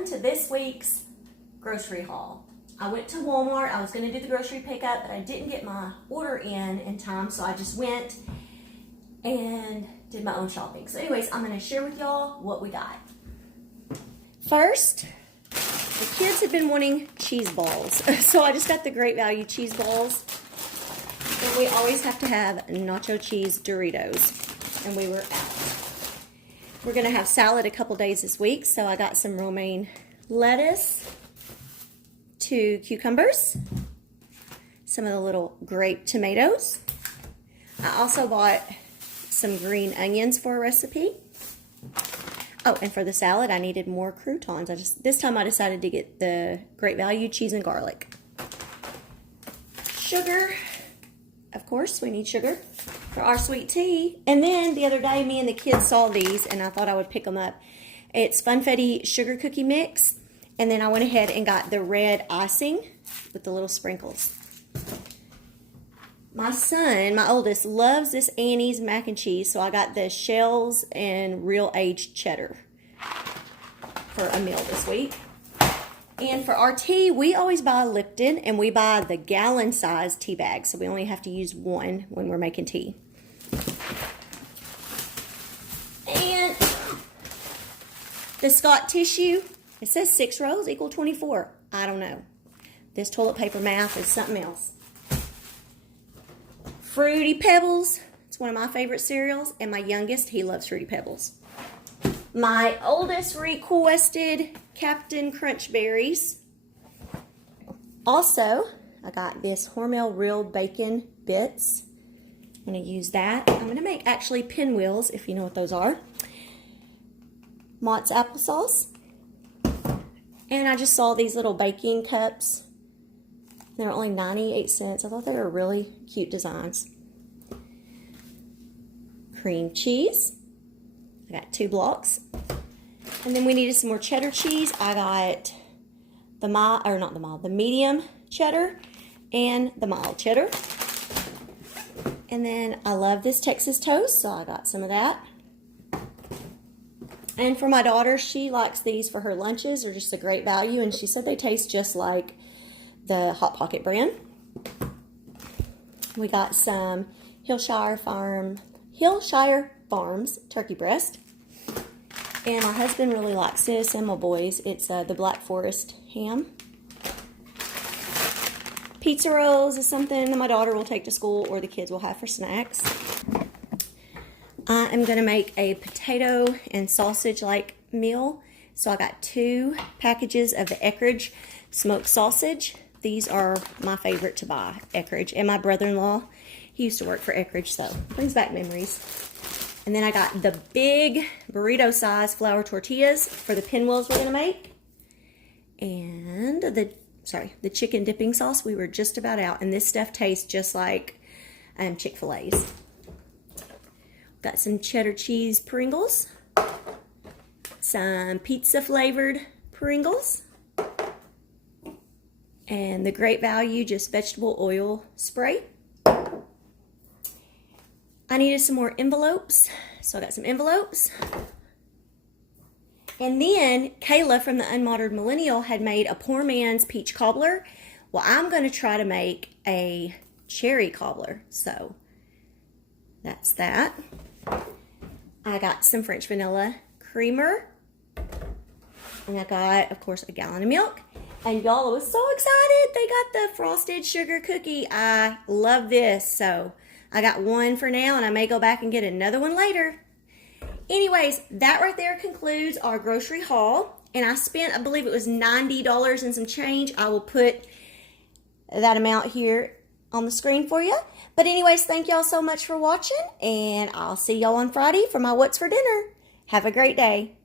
welcome to this week's grocery haul. I went to Walmart. I was going to do the grocery pickup, but I didn't get my order in time, so I just went and did my own shopping. So anyways, I'm going to share with y'all what we got. First, the kids have been wanting cheese balls, so I just got the Great Value cheese balls. And we always have to have nacho cheese Doritos, and we were out. We're going to have salad a couple days this week, so I got some romaine lettuce, 2 cucumbers, some of the little grape tomatoes. I also bought some green onions for a recipe. Oh, and for the salad, I needed more croutons. This time I decided to get the Great Value cheese and garlic. Sugar. Of course, we need sugar for our sweet tea. And then the other day, me and the kids saw these, and I thought I would pick them up. It's Funfetti Sugar Cookie Mix. And then I went ahead and got the red icing with the little sprinkles. My son, my oldest, loves this Annie's mac and cheese, so I got the shells and real aged cheddar for a meal this week. And for our tea, we always buy Lipton, and we buy the gallon size tea bag, so we only have to use one when we're making tea. And the Scott tissue, it says 6 rolls equal 24. I don't know. This toilet paper math is something else. Fruity Pebbles, it's one of my favorite cereals, and my youngest, he loves Fruity Pebbles. My oldest requested Captain Crunch Berries. Also, I got this Hormel Real Bacon Bits. I'm going to use that. I'm going to make actually pinwheels, if you know what those are. Mott's applesauce. And I just saw these little baking cups. They're only 98 cents. I thought they were really cute designs. Cream cheese. I got 2 blocks. And then we needed some more cheddar cheese. I got the medium cheddar and the mild cheddar. And then I love this Texas toast, so I got some of that. And for my daughter, she likes these for her lunches. They're just a great value, and she said they taste just like the Hot Pocket brand. We got some Hillshire Farms turkey breast. And my husband really likes this, and my boys. It's the Black Forest ham. Pizza rolls is something that my daughter will take to school or the kids will have for snacks. I am going to make a potato and sausage-like meal. So I got 2 packages of the Eckrich smoked sausage. These are my favorite to buy, Eckrich. And my brother-in-law, he used to work for Eckrich, so brings back memories. And then I got the big burrito-sized flour tortillas for the pinwheels we're going to make. And the chicken dipping sauce, we were just about out. And this stuff tastes just like Chick-fil-A's. Got some cheddar cheese Pringles. Some pizza-flavored Pringles. And the Great Value just vegetable oil spray. I needed some more envelopes, so I got some envelopes. And then Kayla from the Unmodern Millennial had made a poor man's peach cobbler. Well, I'm going to try to make a cherry cobbler, so that's that. I got some French vanilla creamer. And I got, of course, a gallon of milk. And y'all, I was so excited. They got the frosted sugar cookie. I love this, so I got one for now, and I may go back and get another one later. Anyways, that right there concludes our grocery haul. And I spent, I believe it was $90 and some change. I will put that amount here on the screen for you. But anyways, thank y'all so much for watching. And I'll see y'all on Friday for my What's for Dinner. Have a great day.